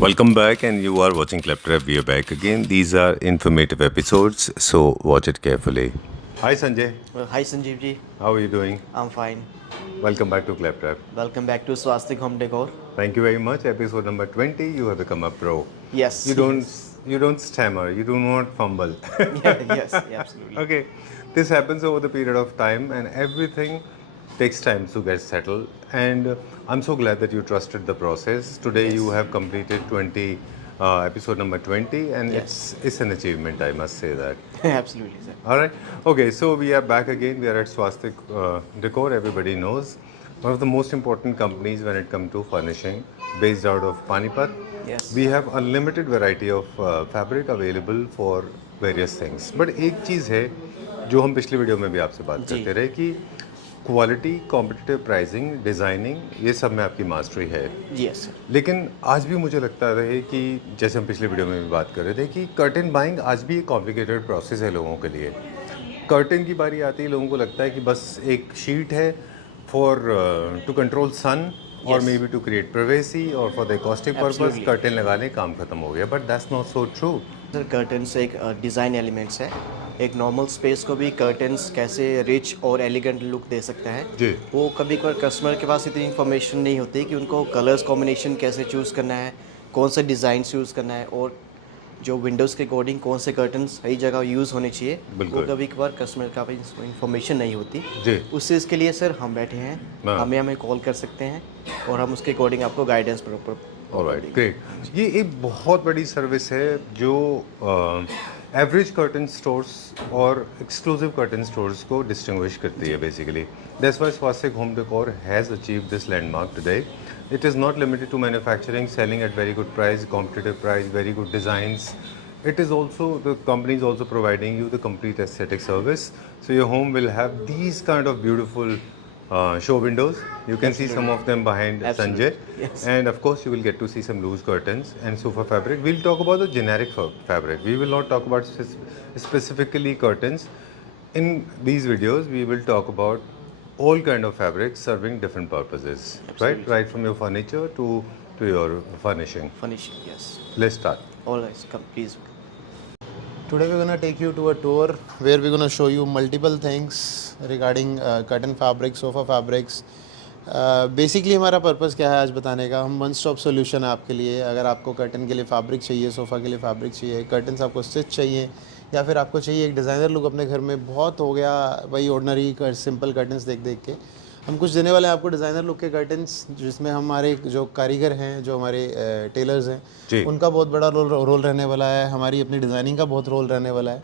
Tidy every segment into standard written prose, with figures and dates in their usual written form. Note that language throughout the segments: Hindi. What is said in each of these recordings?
Welcome back, and you are watching Claptrap. We are back again. These are informative episodes, so watch it carefully. Hi Sanjay, Hi Sanjeev ji, how are you doing? I'm fine. Welcome back to Claptrap. Welcome back to Swastik Home Decor. Thank you very much. Episode number 20. You have become a pro. Yes. You don't Yes. you don't stammer. You do not fumble. Yes, absolutely. Okay, this happens over the period of time, and everything takes time to get settled. And I'm so glad that you trusted the process. Today you have completed 20, episode number 20, and Yes. it's an achievement. I must say that. Absolutely, sir. All right. Okay, so we are back again. We are at Swastik Decor. Everybody knows one of the most important companies when it comes to furnishing, based out of Panipat. Yes. We have a limited variety of fabric available for various things. But एक चीज़ है जो हम पिछली वीडियो में भी आपसे बात जी। करते रहे कि क्वालिटी, कॉम्पिटिटिव प्राइसिंग, डिज़ाइनिंग, ये सब में आपकी मास्टरी है। Yes, sir. लेकिन आज भी मुझे लगता है कि जैसे हम पिछले वीडियो में भी बात कर रहे थे कि कर्टन बाइंग आज भी एक कॉम्प्लिकेटेड प्रोसेस है लोगों के लिए। कर्टन की बारी आती है, लोगों को लगता है कि बस एक शीट है फॉर टू कंट्रोल सन और Yes. Maybe to create privacy और for the acoustic purpose Absolutely. Curtain लगा लें, काम खत्म हो गया। But that's not so true. Sir curtains एक डिज़ाइन एलिमेंट्स है। एक नॉर्मल स्पेस को भी कर्टन्स कैसे रिच और एलिगेंट लुक दे सकता है। जी। वो कभी कभार कस्टमर के पास इतनी इन्फॉर्मेशन नहीं होती कि उनको कलर्स कॉम्बिनेशन कैसे चूज़ करना है, कौन से डिज़ाइन यूज़ करना है और जो विंडोज़ के अकॉर्डिंग कौन से कर्टन सही जगह यूज़ होने चाहिए, वो बिल्कुल। कभी कभार कस्टमर का इन्फॉर्मेशन नहीं होती। जी। उस चीज़ के लिए सर हम बैठे हैं, हाँ। हमें कॉल कर सकते हैं और हम उसके अकॉर्डिंग आपको गाइडेंस प्रॉपर। Alright, great. ये एक बहुत बड़ी सर्विस है जो एवरेज कर्टन स्टोर्स और एक्सक्लूसिव कर्टन स्टोर्स को डिस्टिंग्विश करती है basically. That's why Swastik home decor has achieved this landmark today. It is not limited to manufacturing, selling at very good price, competitive price, very good designs. It is also, the company is also providing you the complete aesthetic service. So your home will have these kind of beautiful show windows. You can see some of them behind Absolutely. Sanjay. Yes. And of course you will get to see some loose curtains and sofa fabric. We'll talk about the generic fabric. We will not talk about specifically curtains. In these videos, we will talk about all kind of fabrics serving different purposes, Absolutely. right from your furniture to your furnishing. Furnishing, yes. Let's start. All right, come please. Today we're gonna take you to a tour where we're gonna show you multiple things regarding curtain fabrics, sofa fabrics. Basically हमारा पर्पस क्या है आज बताने का, हम वन स्टॉप सोल्यूशन है आपके लिए। अगर आपको कर्टन के लिए फैब्रिक चाहिए, सोफ़ा के लिए फैब्रिक चाहिए, कर्टन्स आपको स्टिच चाहिए या फिर आपको चाहिए एक डिज़ाइनर लुक अपने घर में, बहुत हो गया वही ऑर्डनरी सिंपल कर्टन्स देख देख के। हम कुछ देने वाले हैं आपको डिज़ाइनर लुक के कर्टन्स, जिसमें हमारे जो कारीगर हैं, जो हमारे टेलर्स जी। हैं, उनका बहुत बड़ा रोल रहने वाला है। हमारी अपनी डिज़ाइनिंग का बहुत रोल रहने वाला है,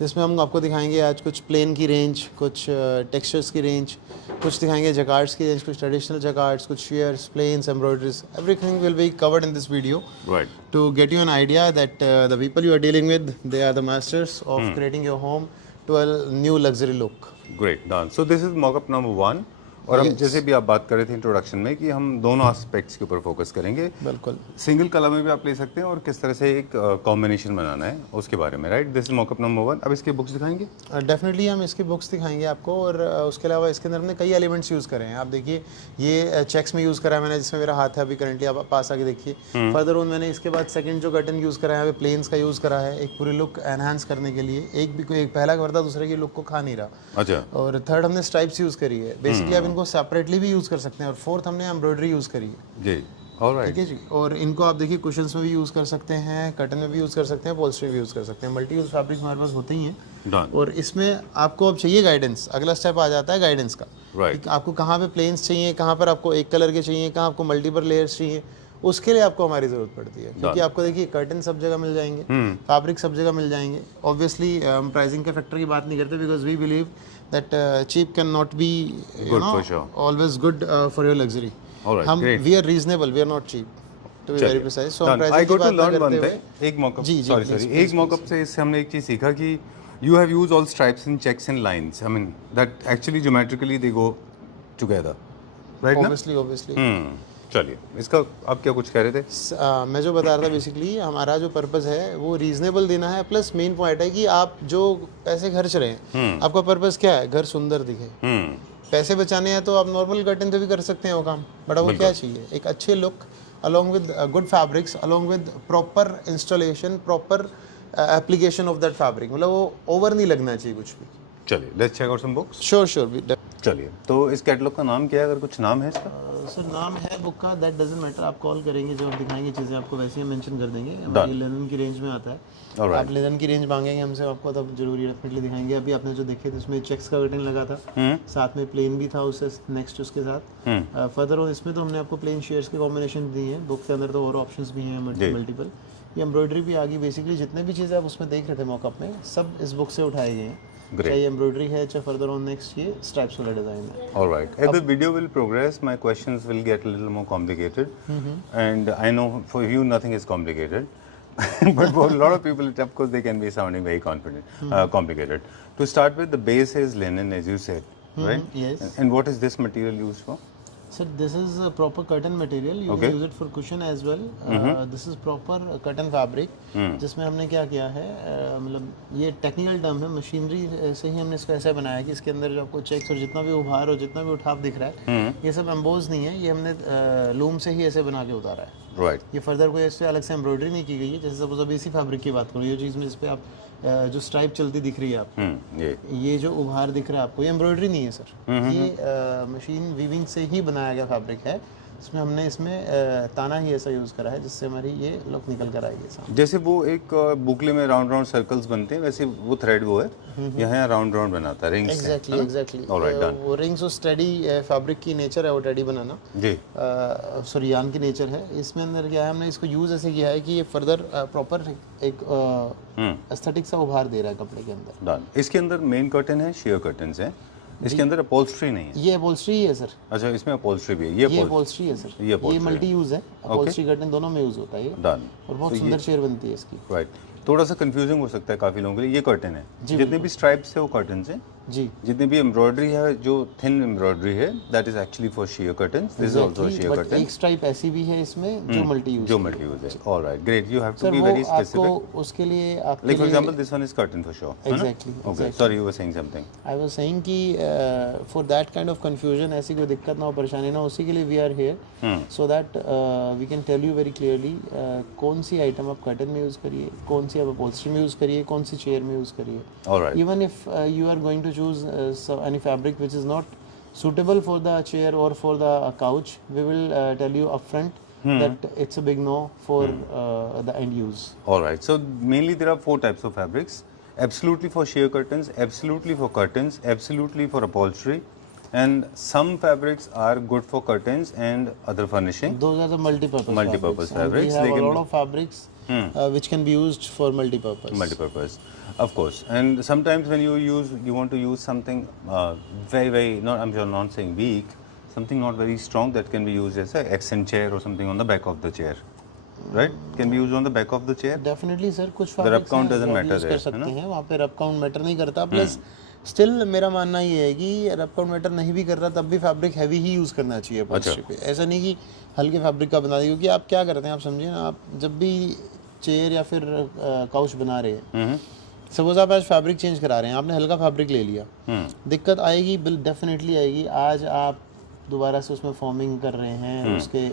जिसमें हम आपको दिखाएंगे आज कुछ प्लेन की रेंज, कुछ टेक्सचर्स की रेंज, कुछ दिखाएंगे जकार्ड्स की रेंज, कुछ ट्रेडिशनल जकार्ड्स, कुछ sheers, plains, embroideries, everything will be covered in this video Right. to get you an idea that the people you are dealing with, they are the masters of creating your home to a new luxury look. Great, done. So this is mock-up number 1. और हम Yes. जैसे भी आप बात कर रहे थे इंट्रोडक्शन में कि हम दोनों एस्पेक्ट्स के ऊपर फोकस करेंगे। बिल्कुल। सिंगल कलर में भी आप ले सकते हैं और किस तरह से एक कॉम्बिनेशन बनाना है उसके बारे में, right. This is mock-up number 1। अब इसके बुक्स दिखाएंगे। डेफिनेटली हम इसकी बुक्स दिखाएंगे आपको और उसके अलावा इसके अंदर हमने कई एलिमेंट्स यूज़ करे हैं। आप देखिए ये चेक्स में यूज़ करा है मैंने, जिसमें मेरा हाथ है अभी करंटली, आप पास आके देखिए। फर्दर ऑन मैंने इसके बाद सेकंड जो कर्टन यूज़ करा है, यहाँ पे प्लेन्स का यूज़ करा है एक पूरी लुक एनहांस करने के लिए। एक पहला पर्दा दूसरे की लुक को खा नहीं रहा। अच्छा। और थर्ड हमने स्ट्राइप्स यूज़ करी है। बेसिकली आप इनको सेपरेटली भी यूज़ कर सकते हैं। और फोर्थ हमने एम्ब्रॉयडरी यूज़ करी है। जी, ऑलराइट। ठीक है जी। और इनको आप देखिए कुशन्स में भी यूज़ कर सकते हैं, कर्टन में भी यूज़ कर सकते हैं, पोल्स्ट्री भी यूज़ कर सकते हैं। मल्टी यूज़ फैब्रिक हमारे पास होते ही हैं। डन। और इसमें आपको अब चाहिए गाइडेंस। अगला स्टेप आ जाता है गाइडेंस का। Right. कि आपको कहाँ पे प्लेन्स चाहिए, कहाँ पर आपको एक कलर के चाहिए, कहाँ आपको मल्टीपल लेयर्स चाहिए, उसके लिए आपको हमारी ज़रूरत पड़ती है। क्योंकि आपको देखिए कर्टन सब जगह मिल जाएंगे, फैब्रिक सब जगह मिल जाएंगे। ऑब्वियसली हम प्राइसिंग के फैक्टर की बात नहीं करते, because we believe that cheap cannot be Good for sure. Always good for your luxury. Alright, हम great. We are reasonable, we are not cheap, to be very precise. So हम आई प्राइसिंग गॉट की टू बात ना लर्न वन करते थिंग। हुए एक मॉकअप, जी, सॉरी please, सॉरी, please, एक मॉकअप से इससे हमने एक चीज सीखा कि you have used all stripes and checks and lines. I mean that actually geometrically they go together, right ना। ऑब्वियसली चलिए, इसका आप क्या कुछ कह रहे थे। मैं जो बता रहा था बेसिकली हमारा जो पर्पस है वो रीजनेबल देना है। प्लस मेन पॉइंट है कि आप जो पैसे खर्च रहे हैं, आपका पर्पस क्या है, घर सुंदर दिखे। पैसे बचाने हैं तो आप नॉर्मल कर्टन से भी कर सकते हैं वो काम, बट वो क्या चाहिए, एक अच्छे look along with good fabrics, along with proper installation, proper application of that fabric. मतलब वो over नहीं लगना चाहिए कुछ भी. चलिए let's check out some books. Sure. चलिए, तो इस कैटलॉग का नाम क्या है, अगर कुछ नाम है इसका? सर नाम है बुक का, दैट डजंट मैटर, आप कॉल करेंगे जब आप दिखाएंगे चीज़ें आपको वैसे ही मेंशन कर देंगे। हमारी लिनन की रेंज में आता है, Alright. आप लिनन की रेंज मांगेंगे हमसे, आपको तब जरूरी डेफिनेटली दिखाएंगे। अभी आपने जो देखे थे उसमें चेक्स का कर्टन लगा था, साथ में प्लेन भी था उससे नेक्स्ट उसके साथ। फर्दर ऑन इसमें तो हमने आपको प्लेन शेयर्स के कॉम्बिनेशन दी है, बुक के अंदर तो और ऑप्शंस भी हैं मल्टीपल। ये एम्ब्रॉयडरी भी आ गई, बेसिकली जितने भी चीज़ें आप उसमें देख रहे थे मॉकअप में सब इस बुक से उठाए गए हैं। चाहे एम्ब्रॉयडरी है, चाहे फर्दर ऑन नेक्स्ट ये स्ट्राइप्स वाला डिजाइन है। Alright. As the video will progress, my questions will get a little more complicated, and I know for you nothing is complicated, but for a lot of people, of course, they can be sounding very complicated. To start with, the base is linen, as you said, right? Yes. And what is this material used for? Sir, this is a proper curtain material. You can use it for cushion as well. This is proper curtain fabric. जिसमें हमने क्या किया है, मतलब ये टेक्निकल टर्म है, मशीनरी से ही हमने इसको ऐसा बनाया कि इसके अंदर जो आपको चेक्स और जितना भी उभार और जितना भी उठाव दिख रहा है, ये सब एम्बोज नहीं है, ये हमने लूम से ही ऐसे बना के उतारा है। Right. ये फर्दर कोई इससे अलग से एम्ब्रॉयडरी नहीं की गई है। जैसे सपोज अब इसी फैब्रिक की बात करूँ, ये चीज़ में जिस पे आप जो स्ट्राइप चलती दिख रही है आपको, ये जो उभार दिख रहा है आपको, ये एम्ब्रॉयडरी नहीं है सर, ये मशीन वीविंग से ही बनाया गया फैब्रिक है। इसमें हमने इसमें ताना ही ऐसा यूज़ करा है जिससे हमारी ये लुक निकल कर आएगी सामने। जैसे वो एक बुकले में राउंड सर्कल्स बनते हैं, वैसे वो थ्रेड वो है, यहाँ राउंड बनाता है रिंग्स। एग्जैक्टली। वो रिंग्स और स्टडी फैब्रिक की नेचर है, वो टेडी बनाना जी, सॉरी यान की नेचर है। इसमें अंदर क्या है, हमने इसको यूज़ ऐसे किया है कि ये फर्दर प्रॉपर एक एस्थेटिक सा उभार दे रहा है कपड़े के अंदर। डन। इसके अंदर मेन कर्टन है, शेयर कर्टन्स हैं, इसके अंदर अपॉल्स्ट्री नहीं है। ये अपॉल्स्ट्री है सर। अच्छा, इसमें अपॉल्स्ट्री भी है, ये अपॉल्स्ट्री है सर, ये मल्टी यूज है, अपॉल्स्ट्री कर्टन दोनों में यूज होता है ये। डन। और बहुत सुंदर चेयर बनती है इसकी। राइट। थोड़ा सा कंफ्यूजिंग हो सकता है काफी लोगों के लिए, ये कर्टन है, जितने भी स्ट्राइप्स है वो कर्टन हैं जी, जितनी भी एम्ब्रॉयडरी है, जो थिन एम्ब्रॉयडरी है, that is actually for sheer curtains. This is also sheer curtain. एक स्ट्राइप ऐसी भी है इसमें जो मल्टी यूज है। Alright, great, you have to be very specific. उसके लिए आपके like for example this one is curtain for sure. Exactly. Okay, sorry, you were saying something. I was saying कि for that kind of confusion, ऐसी कोई दिक्कत ना हो, परेशानी ना हो, उसी के लिए we are here so that we can tell you very clearly कौन सी आइटम आप कर्टन में यूज करिए, कौन सी आप अपॉल्स्ट्री में यूज करिए, कौन सी चेयर में यूज करिए। Alright. Even if you are going to choose any fabric which is not suitable for the chair or for the couch, we will tell you upfront that it's a big no for the end use. All right. So mainly there are 4 types of fabrics: absolutely for sheer curtains, absolutely for curtains, absolutely for upholstery, and some fabrics are good for curtains and other furnishing. Those are the multi-purpose fabrics. We have a lot of fabrics which can be used for multi-purpose. Of course. And sometimes when you want to use something very not, I'm not saying weak, something not very strong, that can be used as an accent chair or something on the back of the chair, right? Can be used on the back of the chair. Definitely sir, कुछ the rub count doesn't matter कर सकते हैं, वहाँ पे रब काउंट मैटर नहीं करता। प्लस स्टिल मेरा मानना ये है कि रब काउंट मैटर नहीं भी कर रहा तब भी फैब्रिक हैवी ही यूज़ करना चाहिए अपॉल्स्ट्री पे। ऐसा नहीं कि हल्के फैब्रिक का बना दिए, क्योंकि आप क्या करते हैं, आप समझिए ना, आप जब भी चेयर या फिर काउच बना रहे हैं, सपोज आप आज फैब्रिक चेंज करा रहे हैं, आपने हल्का फैब्रिक ले लिया, दिक्कत आएगी, बिल डेफिनेटली आएगी। आज आप दोबारा से उसमें फॉर्मिंग कर रहे हैं, उसके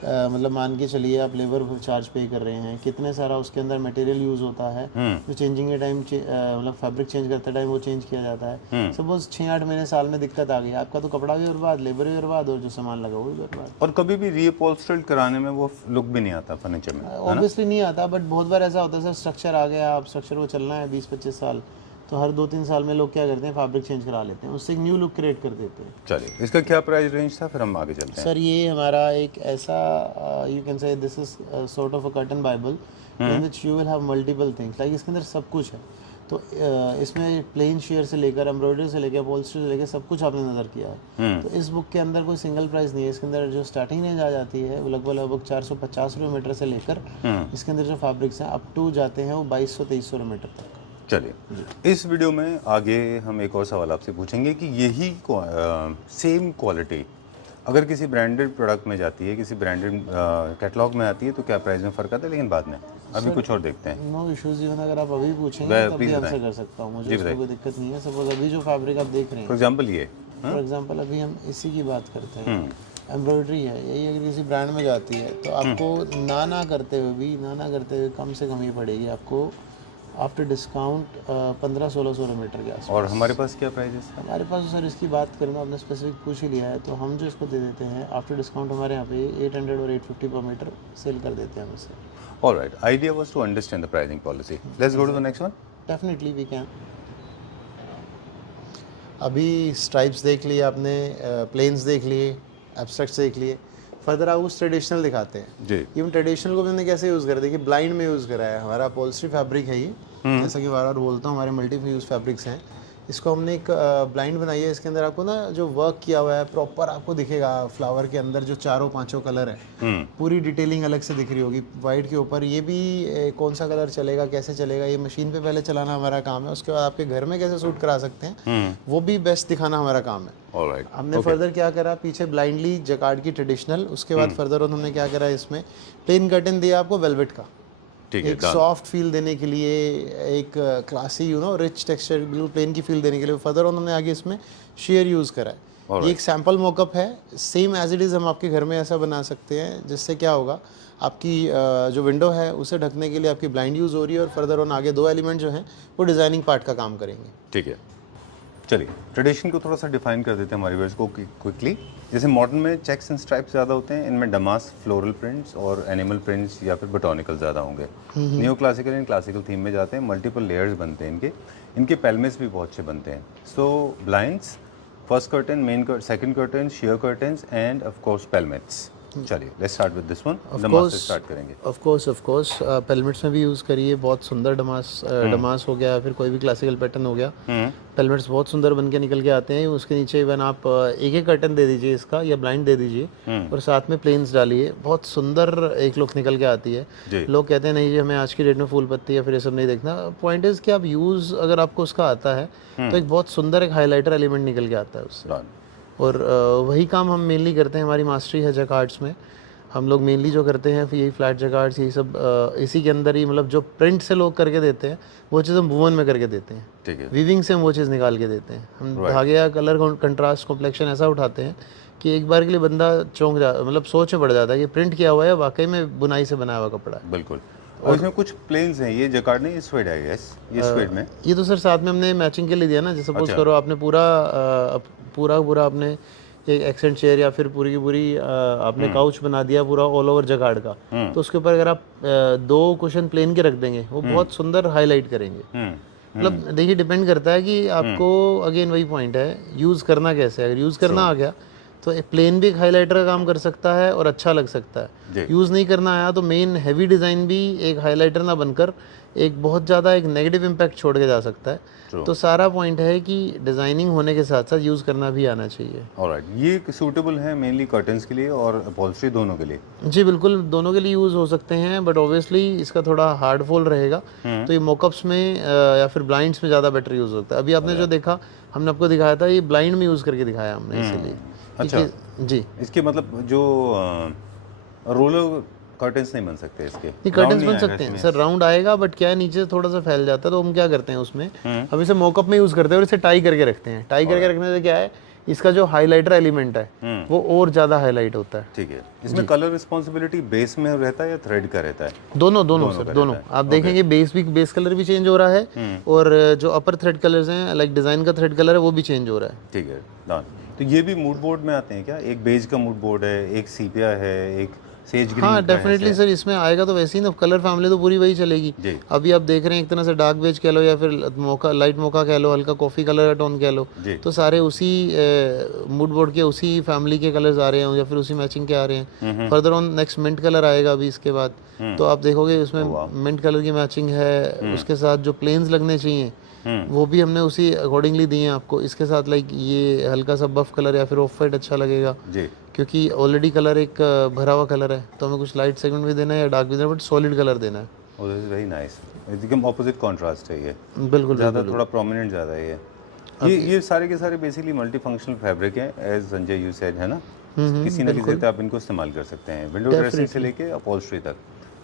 मतलब मान के चलिए आप लेबर चार्ज पे कर रहे हैं, कितने सारा उसके अंदर मटेरियल यूज़ होता है, जो चेंजिंग के टाइम मतलब फैब्रिक चेंज करते टाइम वो चेंज किया जाता है। सपोज 6-8 महीने साल में दिक्कत आ गई, आपका तो कपड़ा भी बर्बाद, लेबर भी बर्बाद, और जो सामान लगा वो भी बर्बाद। और कभी भी रीअपॉल्स्टर्ड कराने में वो लुक भी नहीं आता फर्नीचर में, ऑब्वियसली नहीं आता, बट बहुत बार ऐसा होता है सर, स्ट्रक्चर आ गया, आप स्ट्रक्चर को चलना है 20-25 साल, तो हर 2-3 साल में लोग क्या करते हैं, फैब्रिक चेंज करा लेते हैं, उससे एक न्यू लुक क्रिएट कर देते हैं। चलिए, इसका क्या प्राइस रेंज था, फिर हम आगे चलते हैं। सर ये हमारा एक ऐसा, you can say this is sort of a curtain Bible in which you will have multiple things, like इसके अंदर सब कुछ है। तो इसमें प्लेन शेयर से लेकर एम्ब्रॉयडरी से लेकर अपॉल्स्ट्री से लेकर सब कुछ आपने नज़र किया है। तो इस बुक के अंदर कोई सिंगल प्राइस नहीं है, इसके अंदर जो स्टार्टिंग रेंज आ जाती है वो लगभग 450 रुपये मीटर से लेकर इसके अंदर जो फैब्रिक्स हैं अप टू जाते हैं वो 2200-2300 रुपये मीटर तक। चलिए, इस वीडियो में आगे हम एक और सवाल आपसे पूछेंगे कि यही सेम क्वालिटी अगर किसी ब्रांडेड प्रोडक्ट में जाती है, किसी ब्रांडेड कैटलॉग में आती है, तो क्या प्राइस में फ़र्क आता है, लेकिन बाद में अभी कुछ और देखते हैं। नो इश्यूज, इवन अगर आप अभी पूछेंगे तब भी आंसर कर सकता हूँ, मुझे उसमें कोई दिक्कत नहीं है। सपोज अभी जो फैब्रिक आप देख रहे हैं, फॉर एग्जांपल ये, फॉर एग्जांपल अभी हम इसी की बात करते हैं, एम्ब्रॉयडरी है, यही अगर किसी ब्रांड में जाती है तो आपको ना करते हुए कम से कम ही पड़ेगी आपको आफ्टर डिस्काउंट 1500-1600 मीटर के आसपास। और हमारे पास क्या प्राइजेस? हमारे पास सर इसकी बात करें तो आपने स्पेसिफिक पूछ ही लिया है, तो हम जो इसको दे देते हैं आफ्टर डिस्काउंट हमारे यहाँ पे 800 और 850 पर मीटर सेल कर देते हैं हम इसे। Alright, idea was to understand the pricing policy. Let's go to the next one. Definitely we can. अभी स्ट्राइप्स देख लिए आपने, प्लेन्स देख लिए, एब्स्ट्रैक्ट्स देख लिए, फर्दर आप उस ट्रेडिशनल दिखाते हैं जी। इवन ट्रेडिशनल को हमने कैसे यूज़ करा, देखिए ब्लाइंड में यूज़ करा है, हमारा अपॉल्स्ट्री फैब्रिक है ये, जैसा कि बार बार बोलता हूँ हमारे मल्टी यूज़ फैब्रिक्स हैं। इसको हमने एक ब्लाइंड बनाई है, इसके अंदर आपको ना जो वर्क किया हुआ है प्रॉपर आपको दिखेगा, फ्लावर के अंदर जो चारों पांचों कलर है पूरी डिटेलिंग अलग से दिख रही होगी वाइट के ऊपर। ये भी कौन सा कलर चलेगा, कैसे चलेगा, ये मशीन पे पहले चलाना हमारा काम है, उसके बाद आपके घर में कैसे सूट करा सकते हैं वो भी बेस्ट दिखाना हमारा काम है। ऑलराइट, हमने फर्दर क्या करा, पीछे ब्लाइंडली जकार्ड की ट्रेडिशनल, उसके बाद फर्दर और हमने क्या करा, इसमें प्लेन कर्टन दिया आपको वेलवेट का, ठीक है, एक सॉफ्ट फील देने के लिए, एक क्लासी रिच टेक्सचर बिल्कुल प्लेन की फील देने के लिए। फर्दर उन्होंने आगे इसमें शेयर यूज़ करा है। ये एक सैम्पल मॉकअप है, सेम एज इट इज़ हम आपके घर में ऐसा बना सकते हैं, जिससे क्या होगा आपकी जो विंडो है उसे ढकने के लिए आपकी ब्लाइंड यूज़ हो रही है, और फर्दर ऑन आगे दो एलिमेंट जो हैं वो डिज़ाइनिंग पार्ट का काम करेंगे। ठीक है, चलिए ट्रेडिशन को थोड़ा सा डिफाइन कर देते हैं हमारे व्यूअर्स को क्विकली। जैसे मॉडर्न में चेक्स एंड स्ट्राइप्स ज़्यादा होते हैं, इनमें डमास, फ्लोरल प्रिंट्स और एनिमल प्रिंट्स या फिर बोटॉनिकल ज़्यादा होंगे। New classical and classical theme में जाते हैं, मल्टीपल लेयर्स बनते हैं इनके पेलमेस भी बहुत अच्छे बनते हैं। So blinds, first curtain, main curtain, second curtain, sheer curtains and of course pelmets. चलिए let's start with this one, डमास से स्टार्ट करेंगे। ऑफ कोर्स पेलमेट्स में भी यूज़ करिए, बहुत सुंदर डमास हो गया, फिर कोई भी क्लासिकल पैटर्न हो गया, पेलमेट्स बहुत सुंदर बन के निकल के आते हैं। उसके नीचे इवन आप एक एक कर्टन दे दीजिए इसका, या ब्लाइंड दे दीजिए और साथ में प्लेन्स डालिए, बहुत सुंदर एक लुक निकल के आती है। लोग कहते हैं नहीं जी हमें आज की डेट में फूल पत्ती या फिर ये सब नहीं देखना, पॉइंट इज़ कि आप यूज़ अगर आपको उसका आता है तो एक बहुत सुंदर एक हाईलाइटर एलिमेंट निकल के आता है उससे। और वही काम हम मेनली करते हैं, हमारी मास्टरी है जकार्ड्स में। हम लोग मेनली जो करते हैं यही फ्लैट जकार्ड्स, यही सब इसी के अंदर ही, मतलब जो प्रिंट से लोग करके देते हैं वो चीज़ हम वूवन में करके देते हैं। ठीक है, वीविंग से हम वो चीज़ निकाल के देते हैं। हम धागे या कलर कंट्रास्ट कॉम्प्लेक्शन ऐसा उठाते हैं कि एक बार के लिए बंदा चौंक जा, मतलब सोच में पड़ जाता है कि प्रिंट किया हुआ है, वाकई में बुनाई से बनाया हुआ कपड़ा है। बिल्कुल। और इसमें कुछ प्लेन्स हैं, ये जकार्ड नहीं, ये स्वेड है, यस ये स्वेड में। ये तो सर साथ में हमने मैचिंग के लिए दिया ना, जैसे सपोज करो आपने पूरा आपने एक एक्सेंट चेयर या फिर पूरी की पूरी आपने काउच बना दिया पूरा ऑल ओवर जकार्ड का, तो उसके ऊपर अगर आप दो कुशन प्लेन के रख देंगे वो बहुत सुंदर हाईलाइट करेंगे। मतलब देखिए डिपेंड करता है कि आपको, अगेन वही पॉइंट है, यूज़ करना कैसे है। अगर यूज़ करना आ गया तो एक प्लेन भी एक हाईलाइटर का काम कर सकता है और अच्छा लग सकता है। यूज़ नहीं करना आया तो मेन हैवी डिज़ाइन भी एक हाईलाइटर ना बनकर एक बहुत ज़्यादा एक नेगेटिव इम्पैक्ट छोड़ के जा सकता है। तो सारा पॉइंट है कि डिज़ाइनिंग होने के साथ साथ यूज़ करना भी आना चाहिए। ऑलराइट, ये सूटेबल है मेनली कर्टन्स के लिए और अपॉल्स्ट्री दोनों के लिए? जी बिल्कुल, दोनों के लिए यूज़ हो सकते हैं, बट ऑब्वियसली इसका थोड़ा हार्ड फॉल रहेगा, तो ये मॉकअप्स में या फिर ब्लाइंड्स में ज़्यादा बेटर यूज़ होता है। अभी आपने जो देखा, हमने आपको दिखाया था, ये ब्लाइंड में यूज़ करके दिखाया हमने, इसीलिए। अच्छा जी, इसके मतलब जो रोलर कर्टन्स नहीं बन सकते इसके? ये कर्टन्स बन सकते हैं सर, राउंड आएगा, बट क्या है नीचे से थोड़ा सा फैल जाता है, तो हम क्या करते हैं उसमें, हम इसे मॉकअप में यूज़ करते हैं और इसे टाई करके रखते हैं। टाई करके रखने से क्या है, इसका जो हाइलाइटर एलिमेंट है वो और ज़्यादा हाईलाइट होता है। ठीक है, इसमें कलर रिस्पॉन्सिबिलिटी बेस में रहता है या थ्रेड का रहता है? दोनों सर, दोनों। आप देखेंगे बेस कलर भी चेंज हो रहा है और जो अपर थ्रेड कलर्स हैं, लाइक डिज़ाइन का थ्रेड कलर है, वो भी चेंज हो रहा है। ठीक है, डन। तो ये भी मूड बोर्ड में आते हैं क्या? एक बेज का मूड बोर्ड है, एक सीपिया है, एक सेज ग्रीन। हाँ डेफिनेटली सर, इसमें आएगा तो वैसे ही ना, कलर फैमिली तो पूरी वही चलेगी। अभी आप देख रहे हैं एक तरह से डार्क बेज कह लो या फिर मोका, लाइट मोका कह लो, हल्का कॉफ़ी कलर का टोन कह लो, तो सारे उसी मूड बोर्ड के उसी फैमिली के कलर्स आ रहे हैं या फिर उसी मैचिंग के आ रहे हैं। Further on next mint colour आएगा अभी इसके बाद, तो आप देखोगे उसमें मिंट कलर की मैचिंग है। उसके साथ जो प्लेन्स लगने चाहिए वो भी हमने उसी अकॉर्डिंगली दिए हैं आपको। इसके साथ लाइक ये हल्का सा बफ कलर या फिर ऑफ वाइट अच्छा लगेगा जी, क्योंकि ऑलरेडी कलर एक भरा हुआ कलर है, तो हमें कुछ लाइट सेगमेंट भी देना है या डार्क भी देना है, बट सॉलिड कलर देना है। Oh this is very nice, एकदम ऑपोजिट कंट्रास्ट है ये, बिल्कुल ज़्यादा थोड़ा प्रोमिनेंट ज़्यादा है ये सारे के सारे बेसिकली मल्टी फंक्शनल फैब्रिक हैं, एज संजय यू सेड, है ना। किसी न किसी तरह आप इनको इस्तेमाल कर सकते हैं, विंडो ड्रेसिंग से लेके अपॉल्स्ट्री तक।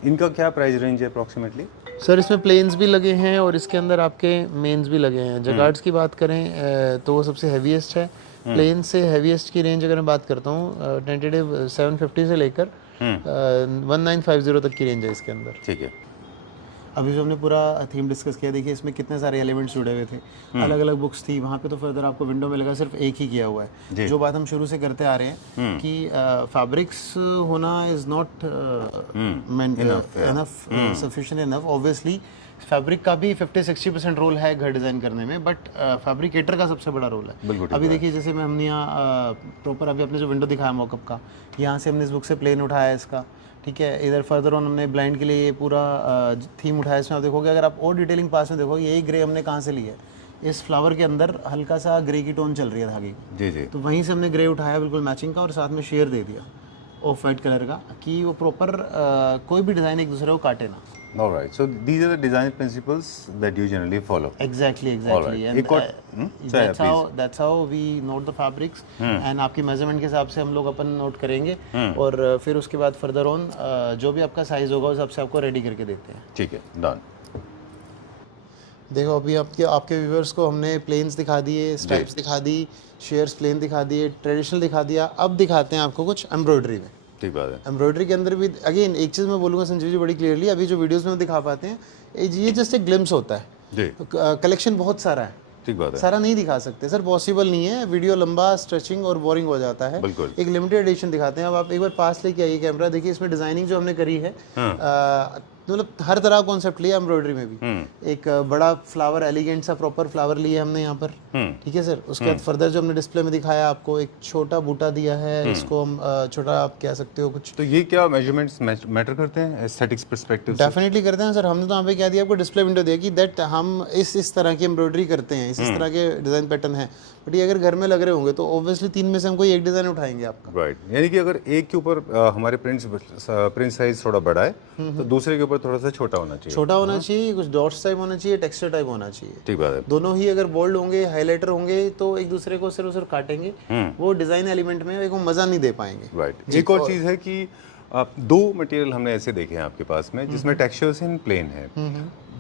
इनका क्या प्राइस रेंज है अप्रॉक्सीमेटली? सर इसमें प्लेन्स भी लगे हैं और इसके अंदर आपके मेन्स भी लगे हैं। जगार्ड्स की बात करें तो वो सबसे हैवीएस्ट है, प्लेन से हैवीएस्ट की रेंज अगर मैं बात करता हूँ, टेंटेटिव 750 से लेकर 1950 तक की रेंज है इसके अंदर। ठीक है। अभी जो हमने पूरा थीम डिस्कस किया, देखिए इसमें कितने सारे एलिमेंट्स जुड़े हुए थे, अलग अलग बुक्स थी वहाँ पे, तो फर्दर आपको विंडो में लगा सिर्फ एक ही किया हुआ है। जो बात हम शुरू से करते आ रहे हैं कि फैब्रिक्स होना is not enough, sufficient enough. Obviously fabric का भी 50-60% रोल है घर डिज़ाइन करने में, बट फैब्रिकेटर का सबसे बड़ा रोल है। अभी देखिए जैसे मैं हमने यहाँ प्रॉपर अभी अपने जो विंडो दिखाया मॉकअप का, यहाँ से हमने इस बुक से प्लेन उठाया है इसका, ठीक है। इधर फर्दर ऑन हमने ब्लाइंड के लिए ये पूरा थीम उठाया। इसमें आप देखोगे, अगर आप और डिटेलिंग पास में देखोगे, यही ग्रे हमने कहाँ से ली है, इस फ्लावर के अंदर हल्का सा ग्रे की टोन चल रही है धागे की, जी जी। तो वहीं से हमने ग्रे उठाया बिल्कुल मैचिंग का, और साथ में शेयर दे दिया ऑफ वाइट कलर का, कि वो प्रॉपर कोई भी डिज़ाइन एक दूसरे को काटे ना। Alright, so these are the design principles that you generally follow. Exactly. Alright. And एक और that's how we note the fabrics. And आपकी मेजरमेंट के हिसाब से हम लोग अपन नोट करेंगे, और फिर उसके बाद फर्दर ऑन जो भी आपका साइज होगा उस हिसाब से आपको रेडी करके देते हैं। ठीक है, डन। देखो अभी आपके व्यूवर्स को हमने प्लेन्स दिखा दिए, स्ट्राइप्स दिखा दी, शेयर्स प्लेन दिखा दिए, ट्रेडिशनल दिखा दिया। अब दिखाते हैं आपको कुछ एम्ब्रॉयडरी में। ठीक बात है। एम्ब्रॉयडरी के अंदर भी अगेन एक चीज़ मैं बोलूँगा संजीव जी बड़ी क्लियरली, अभी जो वीडियोस में दिखा पाते हैं ये जस्ट एक ग्लिम्स होता है जी। कलेक्शन बहुत सारा है, ठीक बात है। सारा नहीं दिखा सकते सर, पॉसिबल नहीं है, वीडियो लंबा, स्ट्रेचिंग और बोरिंग हो जाता है। बिल्कुल। एक लिमिटेड एडिशन दिखाते हैं। अब आप एक बार पास लेके आइए कैमरा, देखिए इसमें डिजाइनिंग जो हमने करी है, मतलब हर तरह का कॉन्सेप्ट लिया एम्ब्रॉयडरी में भी। एक बड़ा फ्लावर, एलिगेंट सा प्रॉपर फ्लावर लिया हमने यहाँ पर, ठीक है सर। उसके बाद फर्दर जो हमने डिस्प्ले में दिखाया आपको, एक छोटा बूटा दिया है, इसको हम छोटा आप कह सकते हो कुछ। तो ये क्या मेजरमेंट्स मैटर करते हैं एस्थेटिक्स पर्सपेक्टिव से? डेफिनेटली करते हैं सर। हमने तो यहाँ पे क्या दिया आपको, डिस्प्ले विंडो दिया कि दैट हम इस तरह की एम्ब्रॉयडरी करते हैं, इस तरह के डिज़ाइन पैटर्न है। बट ये अगर घर में लग रहे होंगे तो ऑब्वियसली 3 में से हम कोई एक डिज़ाइन उठाएंगे आपका। राइट, यानी कि अगर एक के ऊपर हमारे प्रिंट साइज थोड़ा बड़ा है तो दूसरे के ऊपर थोड़ा सा छोटा होना चाहिए। छोटा होना चाहिए, कुछ डॉट्स टाइप होना चाहिए, टेक्सचर टाइप होना चाहिए। ठीक बात है। दोनों ही अगर बोल्ड होंगे, हाईलाइटर होंगे, तो एक दूसरे को सिर्फ काटेंगे, वो डिजाइन एलिमेंट में एक मजा नहीं दे पाएंगे। राइट। एक और चीज़ है कि दो मटेरियल हमने ऐसे देखे हैं आपके पास में जिसमें टेक्सचर्स इन प्लेन है।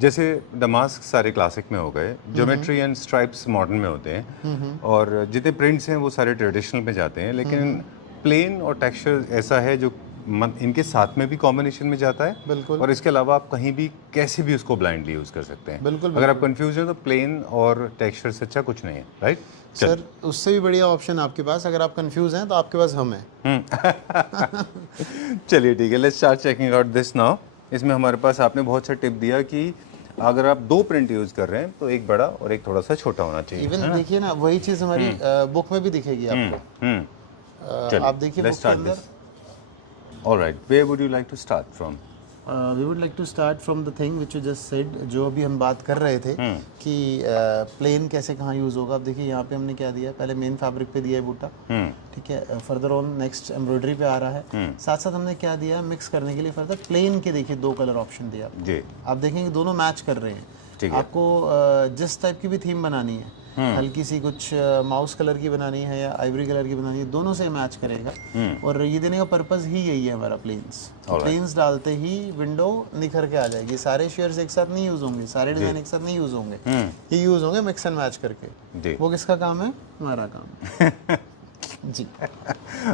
जैसे दमास्क सारे क्लासिक में हो गए, ज्योमेट्री एंड स्ट्राइप्स मॉडर्न में होते हैं, और जितने प्रिंट्स हैं वो सारे ट्रेडिशनल में जाते हैं, लेकिन प्लेन और टेक्सचर ऐसा है जो इनके साथ में भी कॉम्बिनेशन में जाता है। बिल्कुल। और इसके अलावा आप कहीं भी कैसे भी उसको ब्लाइंडली यूज कर सकते हैं। बिल्कुल। अगर आप कंफ्यूज हैं तो प्लेन और टेक्सचर से अच्छा कुछ नहीं है। राइट सर, उससे भी बढ़िया ऑप्शन आपके पास, अगर आप कंफ्यूज हैं तो आपके पास हम हैं। चलिए ठीक है, let's start checking out this now. इसमें हमारे पास आपने बहुत सा टिप दिया कि अगर आप 2 प्रिंट यूज कर रहे हैं तो एक बड़ा और एक थोड़ा सा छोटा होना चाहिए। इवन देखिए ना, वही चीज हमारी बुक में भी दिखेगी आपको। आप देखिए बुक के अंदर। Alright, where would you like to start from? We would like to start from the thing which you just said, जो अभी हम बात कर रहे थे कि प्लेन कैसे कहाँ यूज़ होगा। अब देखिए यहाँ पे हमने क्या दिया है, पहले मेन फैब्रिक पे दिया है बूटा, ठीक है। फर्दर ऑन नेक्स्ट एम्ब्रॉयडरी पे आ रहा है। साथ साथ हमने क्या दिया मिक्स करने के लिए, फर्दर प्लेन के देखिए 2 कलर ऑप्शन दिया जी। आप देखेंगे दोनों मैच कर रहे हैं। आपको जिस टाइप की भी थीम बनानी है, हल्की सी कुछ माउस कलर की बनानी है या आइवरी कलर की बनानी है, दोनों से मैच करेगा। और ये देने का पर्पस ही यही है हमारा, प्लेन्स। प्लेन्स डालते ही विंडो निखर के आ जाएगी। सारे शेयर्स एक साथ नहीं यूज होंगे, सारे डिजाइन एक साथ नहीं यूज होंगे, ये यूज होंगे मिक्स एंड मैच करके। वो किसका काम है? हमारा काम जी।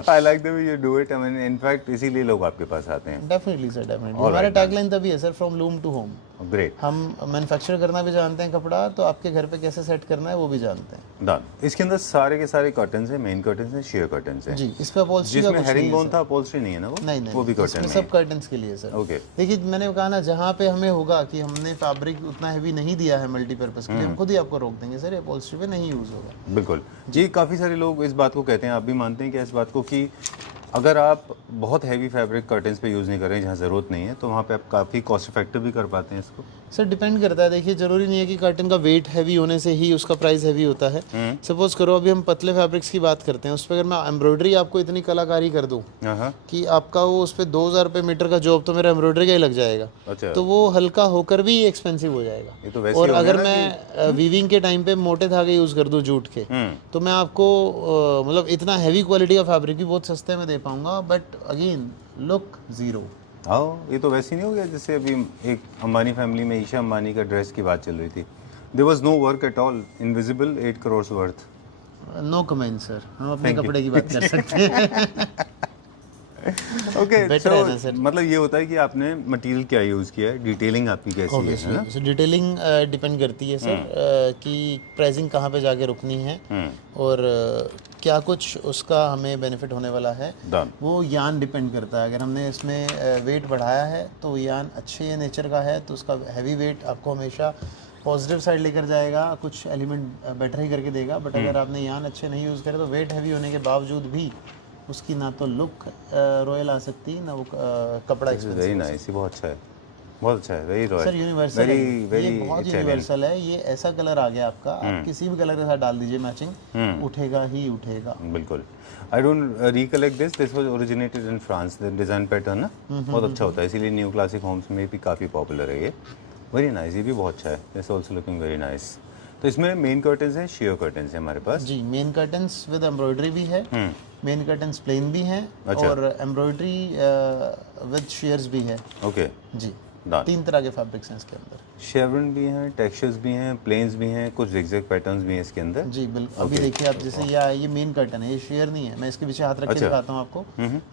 I like the way you do it. I mean in fact इसीलिए लोग आपके पास आते हैं। Definitely sir, definitely. हमारा टैगलाइन तभी है sir, from loom to home. Great. हम मैन्युफैक्चर करना भी जानते हैं कपड़ा, तो आपके घर पे कैसे सेट करना है वो भी जानते हैं। डन। इसके अंदर सारे के सारे कर्टन्स हैं, मेन कर्टन्स हैं, शेयर कर्टन्स हैं जी। इस पे अपॉल्स्ट्री का जिसमें कुछ हेरिंग नहीं है बोन था, अपॉल्स्ट्री नहीं है ना वो? नहीं नहीं, वो भी कर्टन इसमें है। सब कर्टन्स के लिए सर। ओके। देखिए मैंने कहा ना, जहाँ पे हमें होगा कि हमने फैब्रिक उतना हैवी नहीं दिया है मल्टीपर्पज के लिए, हम खुद ही आपको रोक देंगे सर, अपॉल्स्ट्री पे नहीं यूज होगा। बिल्कुल जी। काफ़ी सारे लोग इस बात को कहते हैं, आप भी मानते हैं कि इस बात को, कि अगर आप बहुत हैवी फैब्रिक कर्टन्स पे यूज़ नहीं कर रहे हैं जहाँ ज़रूरत नहीं है, तो वहाँ पे आप काफ़ी कॉस्ट इफेक्टिव भी कर पाते हैं इसको। सर डिपेंड करता है। देखिए ज़रूरी नहीं है कि कर्टन का वेट हैवी होने से ही उसका प्राइस हैवी होता है। सपोज करो अभी हम पतले फैब्रिक्स की बात करते हैं, उस पर अगर मैं एम्ब्रॉयडरी आपको इतनी कलाकारी कर दूँ कि आपका वो उस पर 2000 रुपये मीटर का जॉब तो मेरा एम्ब्रॉयडरी का ही लग जाएगा। अच्छा। तो वो हल्का होकर भी एक्सपेंसिव हो जाएगा। ये तो वैसे और अगर मैं वीविंग के टाइम पे मोटे धागे यूज़ कर दूँ जूट के, तो मैं आपको मतलब इतना हैवी क्वालिटी का फैब्रिक भी बहुत सस्ते में दे पाऊंगा, बट अगेन लुक जीरो। हाँ, ये तो वैसे ही नहीं हो गया जैसे अभी एक अंबानी फैमिली में ईशा अंबानी का ड्रेस की बात चल रही थी। There was no work at all, invisible 8 crore worth. No comment sir, हम अपने कपड़े की बात कर सकते हैं। ओके Better है ना सर? मतलब ये होता है कि आपने मटेरियल क्या यूज़ किया है, डिटेलिंग आपकी कैसी है ना? ऑब्वियसली डिटेलिंग डिपेंड करती है सर कि प्राइसिंग कहाँ पे जाके रुकनी है और क्या कुछ उसका हमें बेनिफिट होने वाला है, Done. वो यान डिपेंड करता है। अगर हमने इसमें वेट बढ़ाया है तो यान अच्छे नेचर का है तो उसका हैवी वेट आपको हमेशा पॉजिटिव साइड लेकर जाएगा, कुछ एलिमेंट बेटर ही करके देगा। बट अगर आपने यान अच्छे नहीं यूज़ करे तो वेट हैवी होने के बावजूद भी उसकी ना तो लुक रॉयल आ सकती ना वो कपड़ा एक्सपेंसिव। वेरी नाइस, ये बहुत अच्छा है, बहुत अच्छा है, वेरी रॉयल, सर यूनिवर्सल है, वेरी वेरी ये बहुत यूनिवर्सल है। ये ऐसा कलर आ गया आपका, आप किसी भी कलर के साथ डाल दीजिए मैचिंग, उठेगा ही उठेगा। बिल्कुल। I don't recollect this was originated in France, the design pattern ना बहुत अच्छा होता है, इसीलिए न्यू क्लासिक होम्स में भी काफ़ी पॉपुलर है ये। वेरी नाइस, ये भी बहुत अच्छा है, this also looking very nice. तो इसमें मेन कर्टन्स हैं, शेयर कर्टन्स हैं हमारे पास। जी, मेन कर्टन्स विद एम्ब्रॉयडरी भी है, मेन कर्टन्स प्लेन भी हैं और एम्ब्रॉयडरी विद शेयर्स भी है। ओके जी, डन। 3 तरह के फैब्रिक्स हैं इसके अंदर। शेवरन भी हैं, टेक्सचर्स भी हैं, प्लेन्स भी हैं, कुछ जिगजैग पैटर्न्स भी हैं इसके अंदर। जी बिल्कुल। अभी देखिए आप, जैसे ये मेन कर्टन है, ये शेयर नहीं है। मैं इसके पीछे हाथ रख के दिखाता हूँ आपको,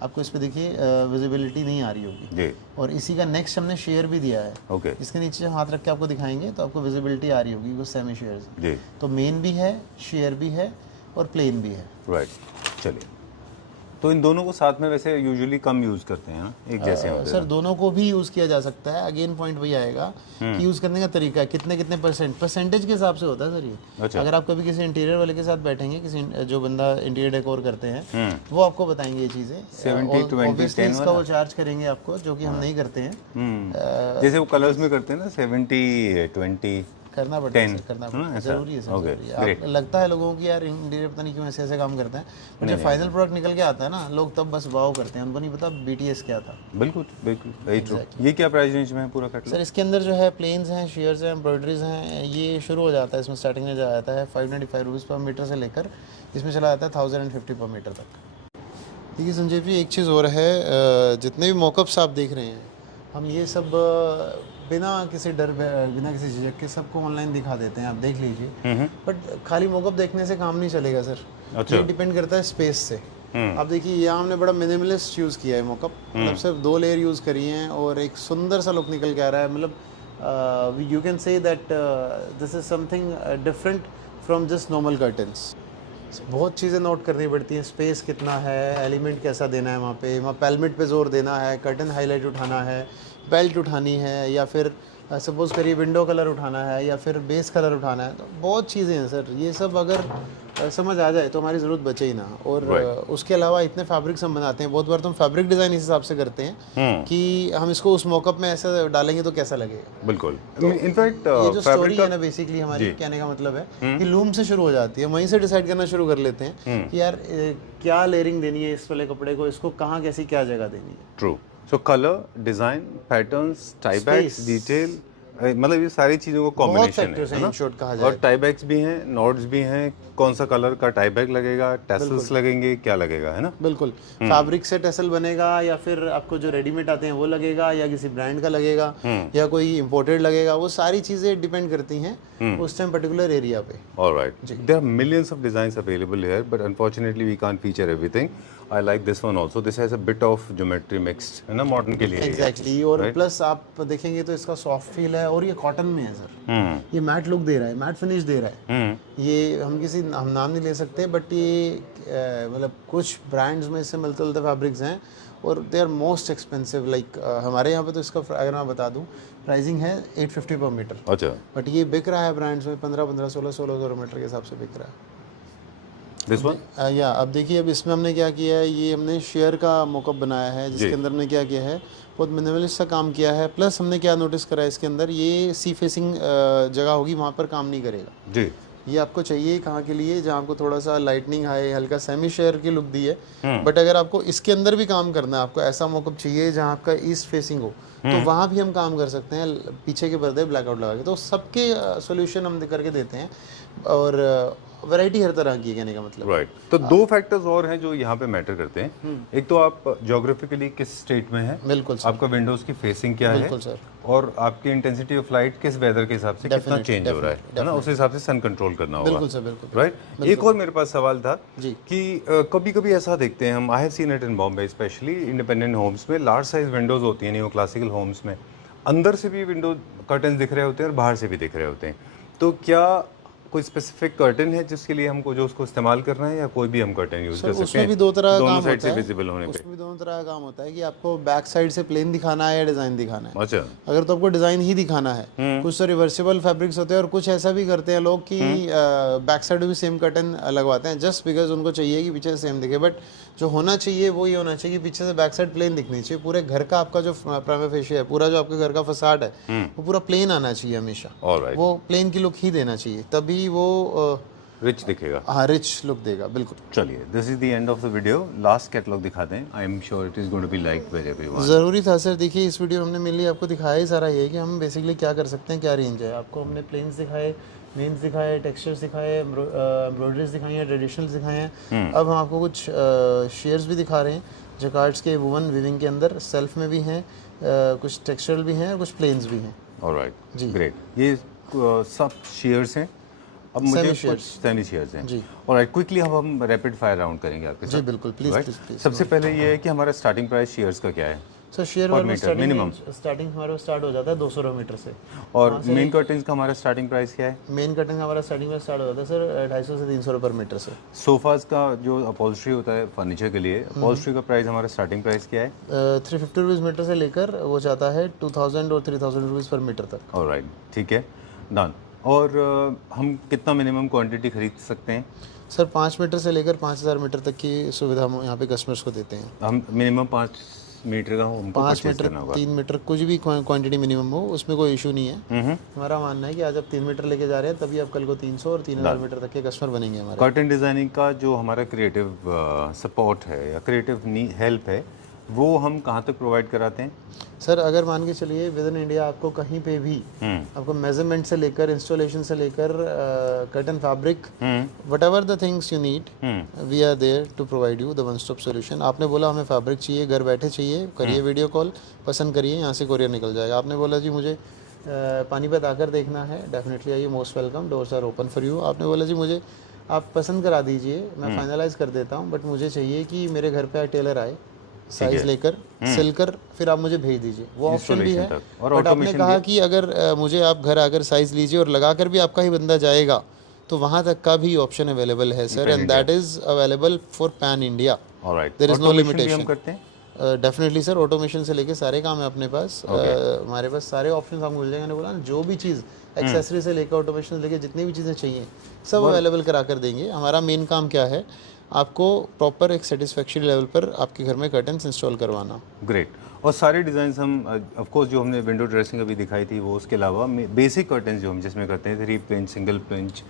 आपको इस पे देखिए विजिबिलिटी नहीं आ रही होगी जी, और इसी का नेक्स्ट हमने शेयर भी दिया है। ओके इसके नीचे जब हाथ रख के आपको दिखाएंगे तो आपको विजिबिलिटी आ रही होगी, वो सेमी शेयर्स। जी, तो मेन भी है, शेयर भी है और प्लेन भी है। राइट। चलिए, तो इन दोनों को साथ में वैसे यूजुअली कम यूज़ करते हैं ना, एक जैसे होते सर दोनों को भी यूज़ किया जा सकता है। अगेन पॉइंट वही आएगा कि यूज़ करने का तरीका है, कितने कितने परसेंटेज के हिसाब से होता है सर ये। अच्छा। अगर आप कभी किसी इंटीरियर वाले के साथ बैठेंगे, किसी जो बंदा इंटीरियर डेकोर करते हैं, वो आपको बताएंगे ये चीज़ें। 70-20-10 इसका वो चार्ज करेंगे आपको, जो कि हम नहीं करते हैं। जैसे वो कलर्स में करते हैं ना, 70-20 करना पड़ता है 10, सर, करना है पड़ता ना, है, ऐसा? जरूरी है सर, Okay, जरूरी है। आप लगता है लोगों की यार इंटीरियर पता नहीं क्यों ऐसे ऐसे काम करते हैं, बट जब फाइनल प्रोडक्ट निकल के आता है ना, लोग तब बस वाव करते हैं, उनको नहीं पता BTS क्या था। बिल्कुल बिल्कुल, वेरी ट्रू। ये क्या प्राइस रेंज में है पूरा कैटलॉग? सर इसके अंदर जो है प्लेन्स हैं, शेयर्स हैं, एम्ब्रॉयडरीज हैं। ये शुरू हो जाता है, इसमें स्टार्टिंग में जाता है 595 रुपीज़ पर मीटर से लेकर इसमें चला जाता है 1050 पर मीटर तक। देखिए संजय जी, एक चीज़ और है, जितने भी मॉकअप्स आप देख रहे हैं, हम ये सब बिना किसी डर, बिना किसी झिझक के सबको ऑनलाइन दिखा देते हैं, आप देख लीजिए। बट खाली मॉकअप देखने से काम नहीं चलेगा सर। अच्छा। ये डिपेंड करता है स्पेस से। आप देखिए यहाँ हमने बड़ा मिनिमलिस्ट यूज़ किया है मॉकअप, मतलब सिर्फ 2 लेयर यूज़ करी हैं और एक सुंदर सा लुक निकल के आ रहा है। मतलब you can say that this is something different from just normal curtains. बहुत चीज़ें नोट करनी पड़ती हैं, स्पेस कितना है, एलिमेंट कैसा देना है, वहाँ पैलमेट पे जोर देना है, कर्टन हाईलाइट उठाना है, बेल्ट उठानी है, या फिर सपोज़ करिए विंडो कलर उठाना है, या फिर बेस कलर उठाना है। तो बहुत चीज़ें हैं सर, ये सब अगर समझ आ जाए तो हमारी ज़रूरत बचे ही ना। और उसके अलावा इतने फैब्रिक्स हम बनाते हैं, बहुत बार तो हम फैब्रिक डिज़ाइन इस हिसाब से करते हैं कि हम इसको उस मॉकअप में ऐसा डालेंगे तो कैसा लगेगा। बिल्कुल। इनफैक्ट ये जो स्टोरी है ना, बेसिकली हमारी कहने का मतलब है कि लूम से शुरू हो जाती है, वहीं से डिसाइड करना शुरू कर लेते हैं कि यार क्या लेयरिंग देनी है इस वाले कपड़े को, इसको कहाँ कैसी क्या जगह देनी है। True. So colour, design, patterns, tiebacks, detail, मतलब ये सारी चीज़ों को कॉम्बिनेशन है ना। शॉर्ट कहा जाए। और टाई बैक्स भी हैं, नॉट्स भी हैं, कौन सा कलर का टाई बैक लगेगा, टैसल्स लगेंगे, क्या लगेगा, है ना। बिल्कुल, फैब्रिक से टैसल बनेगा या फिर आपको जो रेडीमेड आते हैं वो लगेगा, या किसी ब्रांड का लगेगा, या कोई इंपोर्टेड लगेगा। वो सारी चीज़ें डिपेंड करती हैं उस टाइम पर्टिकुलर एरिया पे। Alright. There are millions of designs available here, but unfortunately we can't feature everything. I like this one also. This has a bit of geometry mixed, है ना, मॉडर्न के लिए। एग्जैक्टली। और प्लस आप देखेंगे तो इसका सॉफ्ट फील है और ये कॉटन में है सर। ये मैट लुक दे रहा है, मैट फिनिश दे रहा है। ये हम नाम नहीं ले सकते, बट ये मतलब कुछ ब्रांड्स में इससे मिलते जुलते फैब्रिक्स हैं और they are most expensive. Like हमारे यहाँ पे तो इसका अगर मैं बता दूँ प्राइसिंग है 850 पर मीटर। अच्छा। बट ये बिक रहा है ब्रांड्स में 15-15, 1600 मीटर के हिसाब से बिक रहा है। This one? या अब देखिए, अब इसमें हमने क्या किया है, ये हमने शेयर का मॉकअप बनाया है, जिसके अंदर हमने क्या किया है, बहुत मिनिमलिस्ट सा काम किया है। प्लस हमने क्या नोटिस करा है इसके अंदर, ये सी फेसिंग जगह होगी, वहाँ पर काम नहीं करेगा जी। ये आपको चाहिए कहाँ के लिए, जहाँ आपको थोड़ा सा लाइटनिंग है, हल्का सेमी शेयर की लुक दी है। बट अगर आपको इसके अंदर भी काम करना है, आपको ऐसा मॉकअप चाहिए जहाँ आपका ईस्ट फेसिंग हो, तो वहाँ भी हम काम कर सकते हैं, पीछे के पर्दे ब्लैकआउट लगा के। तो सबके सोल्यूशन हम करके देते हैं। और वैरायटी हर तरह की है कहने का मतलब। राइट तो दो फैक्टर्स और हैं जो यहाँ पे मैटर करते हैं। एक तो आप ज्योग्राफिकली किस स्टेट में हैं, बिल्कुल सर, आपका विंडोज की फेसिंग क्या है, बिल्कुल सर, और आपकी इंटेंसिटी ऑफ लाइट किस वेदर के हिसाब से कितना चेंज हो रहा है ना, उस हिसाब से सन कंट्रोल करना होगा। बिल्कुल सर, बिल्कुल। राइट एक और मेरे पास सवाल था जी। कि कभी कभी ऐसा देखते हैं हम, I have seen it in Bombay specially independent homes में, लार्ज साइज विंडोज होती हैं न्यू क्लासिकल होम्स में, अंदर से भी विंडो कर्टन दिख रहे होते हैं और बाहर से भी दिख रहे होते हैं। तो क्या कोई स्पेसिफिक कर्टन है जिसके लिए हमको जो उसको इस्तेमाल करना है, या कोई भी हम कर्टन यूज कर सकते हैं? उसमें भी दो तरह का दोनों काम साइड होता से है, विजिबल होने पे। उसमें भी दोनों तरह का काम होता है कि आपको बैक साइड से प्लेन दिखाना है या डिज़ाइन दिखाना है। अच्छा। अगर तो आपको डिज़ाइन ही दिखाना है, कुछ तो रिवर्सिबल फैब्रिक्स होते हैं और कुछ ऐसा भी करते हैं लोग कि बैक साइड में भी सेम कर्टन लगवाते हैं जस्ट बिकॉज उनको चाहिए कि पीछे से सेम दिखे। बट जो होना चाहिए वो ये होना चाहिए कि पीछे से बैक साइड प्लेन दिखनी चाहिए। पूरे घर का आपका जो प्राइमरी फेशिया है, पूरा जो आपके घर का फसाड है, वो पूरा प्लेन आना चाहिए हमेशा। ऑलराइट, वो प्लेन की लुक ही देना चाहिए, तभी वो रिच दिखेगा। हाँ रिच लुक देगा। बिल्कुल। चलिए, this is the end of the video. Last catalogue दिखा दें, I am sure it is going to be like bye everyone. ज़रूरी था सर। देखिए इस वीडियो में हमने मेनली आपको दिखाया ही सारा ये कि हम बेसिकली क्या कर सकते हैं, क्या रेंज है। आपको हमने प्लेन्स दिखाए, मेन्स दिखाए, टेक्सचर्स दिखाए, एम्ब्रॉयडरीज दिखाई हैं, ट्रेडिशनल्स दिखाए हैं। अब हम आपको कुछ शेयर्स भी दिखा रहे हैं, जकार्ड्स के वुवन वीविंग के अंदर, सेल्फ में भी हैं, कुछ टेक्सचरल भी हैं और कुछ प्लेन्स भी हैं। ऑलराइट जी। ग्रेट। ये सब शेयर्स हैं। अब मुझे कुछ सेमी शेयर्स हैं। जी। ऑलराइट, क्विकली हम रैपिड फायर राउंड करेंगे आपके जी साथ। बिल्कुल, प्लीज़ Right? Please please. सबसे पहले ये है कि हमारा स्टार्टिंग प्राइस शेयर्स का क्या है, सर शेयर per वाले meter, minimum? स्टार्टिंग हमारा स्टार्ट हो जाता है 200 मीटर से। और मेन कर्टन्स का हमारा स्टार्टिंग प्राइस क्या है? मेन कटिंग हमारा स्टार्टिंग में स्टार्ट हो जाता है सर 250 से 300 रुपये पर मीटर से। सोफाज का जो अपॉल्स्ट्री होता है फर्नीचर के लिए, अपॉल्स्ट्री का प्राइस हमारा स्टार्टिंग प्राइस क्या है? 350 रुपीज़ मीटर से लेकर वो जाता है 2000 और 3000 रुपीज़ पर मीटर तक। ऑलराइट, ठीक है, डन। और हम कितना मिनिमम क्वांटिटी खरीद सकते हैं? सर 5 मीटर से लेकर 5000 मीटर तक की सुविधा हम यहाँ पे कस्टमर्स को देते हैं। हम मिनिमम 5 मीटर का हमको 5 परचेज मीटर, करना होगा। 3 मीटर, कुछ भी क्वांटिटी मिनिमम हो उसमें कोई इशू नहीं है। हमारा मानना है कि आज आप 3 मीटर लेके जा रहे हैं तभी आप कल को 300 और 3000 मीटर तक के कस्टमर बनेंगे हमारे। कर्टन डिज़ाइनिंग का जो हमारा क्रिएटिव सपोर्ट है या क्रिएटिव हेल्प है, वो हम कहाँ तक प्रोवाइड कराते हैं? सर अगर मान के चलिए विद इन इंडिया आपको कहीं पे भी आपको मेजरमेंट से लेकर इंस्टॉलेशन से लेकर curtain fabric, whatever the things you need, we are there to provide you the one stop solution. आपने बोला हमें फैब्रिक चाहिए, घर बैठे चाहिए, करिए वीडियो कॉल, पसंद करिए, यहाँ से कोरियर निकल जाएगा। आपने बोला जी मुझे पानीपत आकर देखना है, डेफिनेटली आइए, most welcome, doors are open for you. आपने बोला जी मुझे आप पसंद करा दीजिए, मैं फाइनलाइज कर देता हूँ, बट मुझे चाहिए कि मेरे घर पे टेलर आए, साइज लेकर सिलकर फिर आप मुझे भेज दीजिए, वो ऑप्शन भी है। बट आपने कहा कि अगर मुझे आप घर आकर साइज लीजिए और लगाकर भी आपका ही बंदा जाएगा तो वहाँ तक का भी ऑप्शन अवेलेबल है sir, and that is available for pan India. Alright, there is no limitation. हम करते हैं डेफिनेटली सर, ऑटोमेशन से लेके सारे काम है अपने पास। हमारे पास सारे ऑप्शन आपको मिल जाएंगे। बोला ना, जो भी चीज़ एक्सेसरी से लेकर ऑटोमेशन से लेकर जितनी भी चीज़ें चाहिए सब अवेलेबल करा कर देंगे। हमारा मेन काम क्या है, आपको प्रॉपर एक सेटिस्फैक्शन लेवल पर आपके घर में कर्टन्स इंस्टॉल करवाना। ग्रेट। और सारे डिज़ाइंस हम ऑफ कोर्स जो हमने विंडो ड्रेसिंग अभी दिखाई थी वो, उसके अलावा बेसिक कर्टन्स जो हम जिसमें करते हैं 3 पिंच, सिंगल पिंच,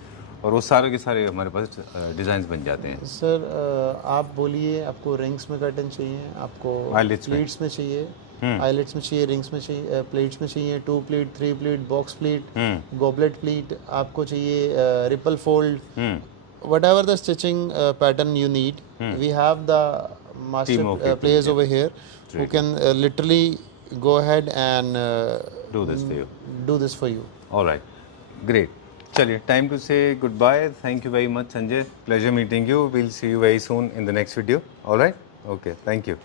और वो सारे के सारे हमारे पास डिज़ाइंस बन जाते हैं। सर आप बोलिए, आपको रिंग्स में कर्टन चाहिए, आपको प्लेट्स में चाहिए, आइलेट्स में चाहिए, रिंग्स में चाहिए, प्लेट्स में चाहिए, 2 plate, 3 plate, box plate, goblet plate, आपको चाहिए ripple fold, whatever the stitching pattern you need, we have the master players over here who can literally go ahead and do this for you. All right, great. चलिए, time to say goodbye. Thank you very much, Sanjay. Pleasure meeting you. We'll see you very soon in the next video. All right? Okay, thank you.